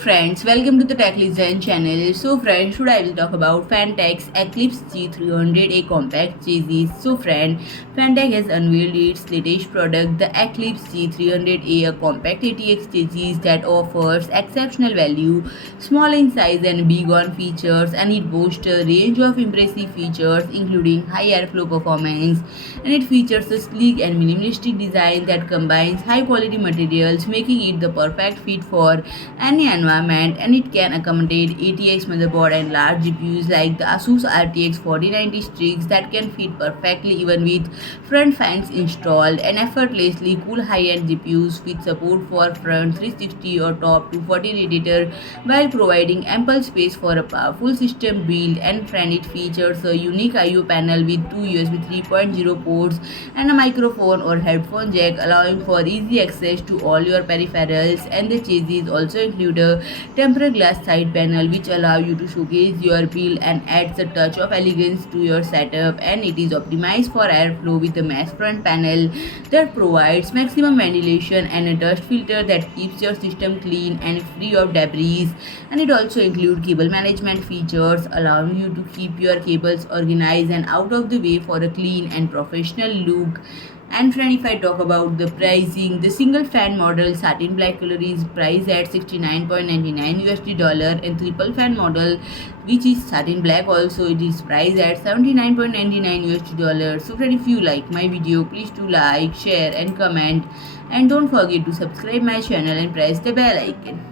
friends, welcome to the Tech Listen channel. So friends, today I will talk about Phanteks Eclipse G300A compact chassis. Phanteks has unveiled its latest product, the Eclipse G300A, a compact ATX chassis that offers exceptional value, small in size and big on features, and it boasts a range of impressive features including high airflow performance, and it features a sleek and minimalistic design that combines high quality materials, making it the perfect fit for any environment, and it can accommodate ATX motherboard and large GPUs like the ASUS RTX 4090 STRIX that can fit perfectly even with front fans installed, and effortlessly cool high-end GPUs with support for front 360 or top 240 radiator while providing ample space for a powerful system build. And friend, it features a unique I/O panel with two USB 3.0 ports and a microphone or headphone jack, allowing for easy access to all your peripherals. And the chassis also include a tempered glass side panel which allow you to showcase your build and adds a touch of elegance to your setup. And it is optimized for airflow with a mesh front panel that provides maximum ventilation and a dust filter that keeps your system clean and free of debris. And it also includes cable management features, allowing you to keep your cables organized and out of the way for a clean and professional look. And friend, if I talk about the pricing, the single fan model satin black color is priced at 69.99 USD dollar, and triple fan model, which is satin black also, it is priced at 79.99 USD dollar. So friend, if you like my video, please do like, share and comment, and don't forget to subscribe my channel and press the bell icon.